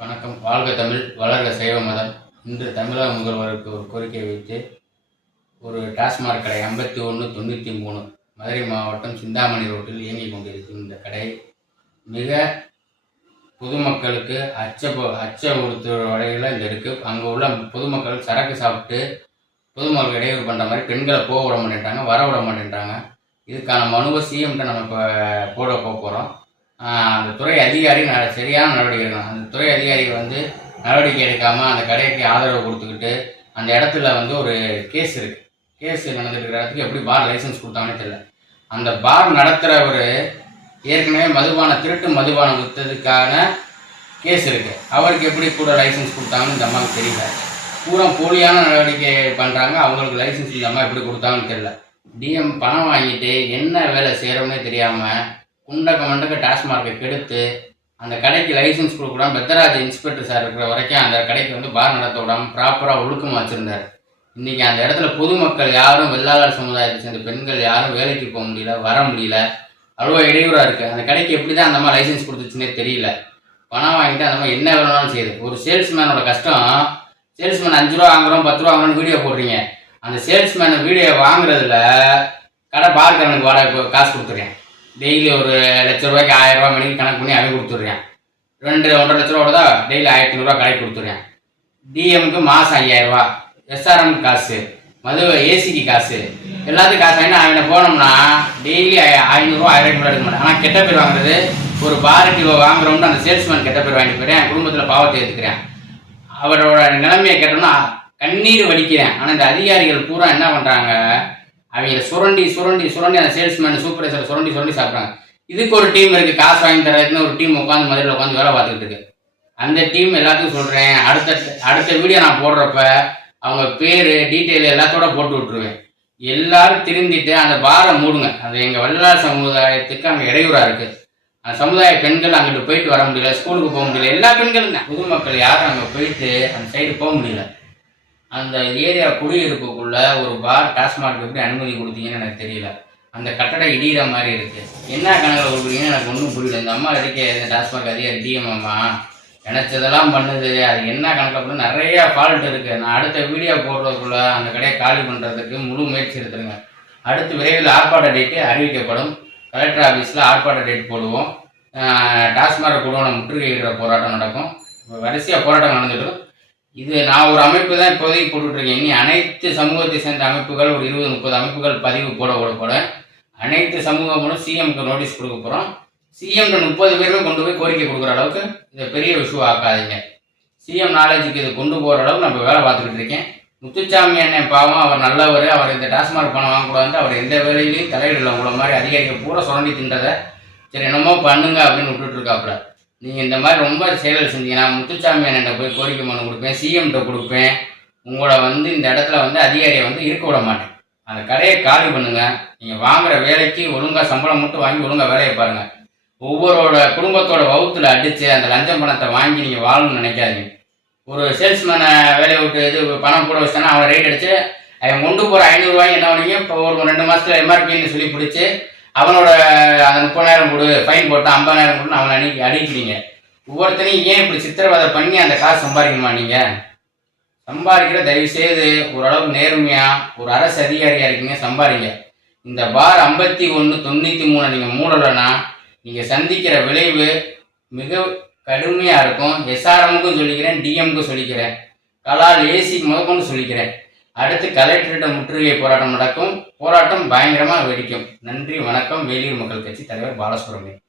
வணக்கம். வாழ்க தமிழ் வளர்க சைவ மதம். இன்று தமிழக முதல்வருக்கு ஒரு கோரிக்கை வைத்து ஒரு டாஸ்மாக் கடை ஐம்பத்தி ஒன்று தொண்ணூற்றி மூணு மதுரை மாவட்டம் சிந்தாமணி ரோட்டில் இயங்கிக் கொண்டிருக்கும் இந்த கடை மிக பொதுமக்களுக்கு அச்ச அச்ச உறுத்துற வகையில் இந்த இருக்குது அங்கே உள்ள பொதுமக்கள் சரக்கு சாப்பிட்டு பொதுமக்கள் இடையூறு பண்ணுற மாதிரி பெண்களை போக விட மாட்டேன்ட்டாங்க வர விட மாட்டேன்ட்டாங்க இதுக்கான மனுவை சிஎம்கிட்ட நம்ம இப்போ போட போக போகிறோம் அந்த துறை அதிகாரி ந சரியான நடவடிக்கை எடுக்கணும். அந்த துறை அதிகாரி வந்து நடவடிக்கை எடுக்காமல் அந்த கடைக்கு ஆதரவு கொடுத்துக்கிட்டு அந்த இடத்துல வந்து ஒரு கேஸ் இருக்குது கேஸ் நடந்துட்டு இடத்துக்கு எப்படி பார் லைசன்ஸ் கொடுத்தாங்கன்னு தெரியல. அந்த பார் நடத்துகிறவர் ஏற்கனவே மதுபான திருட்டு மதுபானம் விற்றதுக்கான கேஸ் இருக்குது அவருக்கு எப்படி கூட லைசன்ஸ் கொடுத்தாங்கன்னு இந்த அம்மாவுக்கு தெரியல. பூரா போலியான நடவடிக்கை பண்ணுறாங்க அவங்களுக்கு லைசன்ஸ் இந்த அம்மா எப்படி கொடுத்தாங்கன்னு தெரியல. டிஎம் பணம் வாங்கிட்டு என்ன வேலை செய்கிறோம்னே தெரியாமல் குண்டக்க மண்டக்க டாஸ்மார்க்கை கெடுத்து அந்த கடைக்கு லைசன்ஸ் கொடுக்கூடாம பெத்தராஜ் இன்ஸ்பெக்டர் சார் இருக்கிற வரைக்கும் அந்த கடைக்கு வந்து பார் நடத்த விடாமல் ப்ராப்பராக ஒழுக்கமாக வச்சுருந்தார். இன்றைக்கி அந்த இடத்துல பொதுமக்கள் யாரும் வெள்ளாளர் சமுதாயத்தை சேர்ந்த பெண்கள் யாரும் வேலைக்கு போக முடியல வர முடியல. அவ்வளோ இடையூறாக இருக்குது அந்த கடைக்கு எப்படி தான் அந்த மாதிரி லைசன்ஸ் கொடுத்துச்சுன்னே தெரியல. பணம் வாங்கிட்டு அந்த மாதிரி என்ன வேணாலும் செய்யுது. ஒரு சேல்ஸ்மேனோட கஷ்டம் சேல்ஸ்மேன் அஞ்சு ரூபா வாங்குறோம் பத்து ரூபா வாங்குறோம்னு வீடியோ போடுறீங்க. அந்த சேல்ஸ்மேன் வீடியோ வாங்குறதுல கடை பார்க்கறனுக்கு வாடகை காசு கொடுத்துருக்கேன் டெய்லி ஒரு லட்ச ரூபாய்க்கு ஆயிரம் ரூபாய் மணிக்கு கணக்கு பண்ணி அவன் கொடுத்துட்றேன். ரெண்டு ஒன்றரை லட்ச ரூபா தான் டெய்லி ஆயிரத்தி நூறுரூவா கடைக்கு கொடுத்துட்றேன். டிஎம்க்கு மாதம் ஐயாயிரரூவா எஸ்ஆர்எம் காசு மது ஏசிக்கு காசு. எல்லாத்துக்கும் காசு வாங்கினா அவனை போனோம்னா டெய்லி ஐநூறுரூவா ஆயிரம் ரூபாய் எடுக்க மாட்டேன். ஆனால் கெட்ட பேர் வாங்குறது ஒரு பாரு கிலோ வாங்குறோம்னு அந்த சேல்ஸ்மேன் கெட்ட பேர் வாங்கிட்டு போயிட்டேன் என் குடும்பத்தில் பாவத்தை ஏற்றுக்கிறேன் அவரோட நிலைமையை கேட்டோம்னா கண்ணீர் வடிக்கிறேன். ஆனால் இந்த அதிகாரிகள் பூரா என்ன பண்ணுறாங்க அவங்க சுரண்டி சுரண்டி சுரண்டி அந்த சேல்ஸ்மேன் சூப்பர்வைசர் சுரண்டி சுரண்டி சாப்பிட்றாங்க. இதுக்கு ஒரு டீம் இருக்குது காசு வாங்கி தரதுன்னு ஒரு டீம் உட்காந்து மதுரையில் உட்காந்து வேலை பார்த்துக்கிட்டு இருக்கு. அந்த டீம் எல்லாத்துக்கும் சொல்கிறேன் அடுத்த அடுத்த வீடியோ நான் போடுறப்ப அவங்க பேர் டீட்டெயில் எல்லாத்தோட போட்டு விட்ருவேன் எல்லாரும் திருந்திட்டு அந்த பாரை மூடுங்க. அது எங்கள் வல்லார் சமுதாயத்துக்கு அங்கே இடையூறாக இருக்குது அந்த சமுதாய பெண்கள் அங்கிட்டு போயிட்டு வர முடியல ஸ்கூலுக்கு போக முடியல. எல்லா பெண்களும் தான். பொதுமக்கள் யாரும் அங்கே போயிட்டு அந்த சைடு போக முடியல. அந்த ஏரியா குடியிருப்புக்குள்ள ஒரு பார் டாஸ்மாக் எப்படி அனுமதி கொடுத்தீங்கன்னு எனக்கு தெரியல. அந்த கட்டடம் இடிகிற மாதிரி இருக்குது என்ன கணக்கில் கொடுக்குறீங்கன்னு எனக்கு ஒன்றும் புரியல. இந்த அம்மா இருக்கே இந்த டாஸ்மாக் அதிகாரி டிஎம் நினச்சதெல்லாம் பண்ணுது. அது என்ன கணக்கில் பண்ணு நிறைய ஃபால்ட் இருக்குது நான் அடுத்த வீடியோ போடுறதுக்குள்ள அந்த கடையை காலி பண்ணுறதுக்கு முழு முயற்சி எடுத்துருங்க. அடுத்து விரைவில் ஆர்ப்பாட்ட டேட்டு அறிவிக்கப்படும். கலெக்டர் ஆஃபீஸில் ஆர்ப்பாட்ட டேட் போடுவோம். டாஸ்மாக் குடோனை முற்றுகையிடுற போராட்டம் நடக்கும். வரிசையாக போராட்டம் நடந்துட்டு இது நான் ஒரு அமைப்பு தான் இப்போதைக்கு போட்டுட்ருக்கேன் இனி அனைத்து சமூகத்தை சேர்ந்த அமைப்புகள் ஒரு இருபது முப்பது அமைப்புகள் பதிவு போட போட போட அனைத்து சமூகங்களும் சிஎம்க்கு நோட்டீஸ் கொடுக்க போகிறோம் சிஎம்க்கு முப்பது பேருமே கொண்டு போய் கோரிக்கை கொடுக்குற அளவுக்கு இதை பெரிய விஷயம் ஆக்காதீங்க. சிஎம் நாலேஜுக்கு இது கொண்டு போகிற அளவுக்கு நம்ம வேலை பார்த்துக்கிட்டு இருக்கேன். முத்துச்சாமி அண்ணன் பாவம் அவர் நல்லவர் அவர் இந்த டாஸ்மாக் பணம் வாங்கக்கூடாது அவர் எந்த வேலையிலையும் தலையிடல. உங்களை மாதிரி அதிகாரிகள் பூரா சுரண்டி தின்றதை. சரி என்னமோ பண்ணுங்க அப்படின்னு விட்டுட்டு இருக்காப்புல. நீங்கள் இந்த மாதிரி ரொம்ப செயல்கள் செஞ்சீங்கன்னா முத்துச்சாமி அண்ணன் போய் கோரிக்கை மனு கொடுப்பேன் சிஎம்கிட்ட கொடுப்பேன். உங்களை வந்து இந்த இடத்துல வந்து அதிகாரியை வந்து இருக்க விட மாட்டேன். அந்த கடையை காலி பண்ணுங்கள் நீங்கள் வாங்குகிற வேலைக்கு ஒழுங்காக சம்பளம் மட்டும் வாங்கி ஒழுங்காக வேலையை பாருங்கள் ஒவ்வொருவோட குடும்பத்தோட வகுத்தில் அடித்து அந்த லஞ்சம் பணத்தை வாங்கி நீங்கள் வாழணும்னு நினைக்காதீங்க. ஒரு சேல்ஸ்மேனை வேலையை விட்டு இது பணம் கூட வச்சுட்டானா அவனை ரேட் அடித்து அவன் கொண்டு போகிற ஐநூறுரூவாய் என்ன பண்ணீங்க இப்போ ஒரு ரெண்டு மாதத்துல எம்ஆர்பின்னு சொல்லி பிடிச்சி அவனோட அந்த முப்பதாயிரம் கொடு ஃபைன் போட்டு ஐம்பதாயிரம் கொடுன்னு அவனை அடி அடிக்கிறீங்க. ஒவ்வொருத்தனையும் ஏன் இப்படி சித்திரவதை பண்ணி அந்த காசு சம்பாதிக்கணுமா நீங்கள் சம்பாதிக்கிற தயவு செய்து ஓரளவு நேர்மையாக ஒரு அரசு அதிகாரியாக இருக்கீங்க சம்பாதிங்க. இந்த பார் ஐம்பத்தி ஒன்று தொண்ணூற்றி மூணு நீங்கள் மூடலைன்னா நீங்கள் சந்திக்கிற விளைவு மிக கடுமையாக இருக்கும். எஸ்ஆர்எம்முக்கும் சொல்லிக்கிறேன் டிஎம்க்கும் சொல்லிக்கிறேன். கலால் ஏசிக்கு முதற்கொண்டு சொல்லிக்கிறேன். அடுத்து கலெக்டரிடம் முற்றுகை போராட்டம் நடக்கும். போராட்டம் பயங்கரமாக வெடிக்கும். நன்றி வணக்கம். வேலூர் மக்கள் கட்சி தலைவர் பாலசுப்ரமணியன்.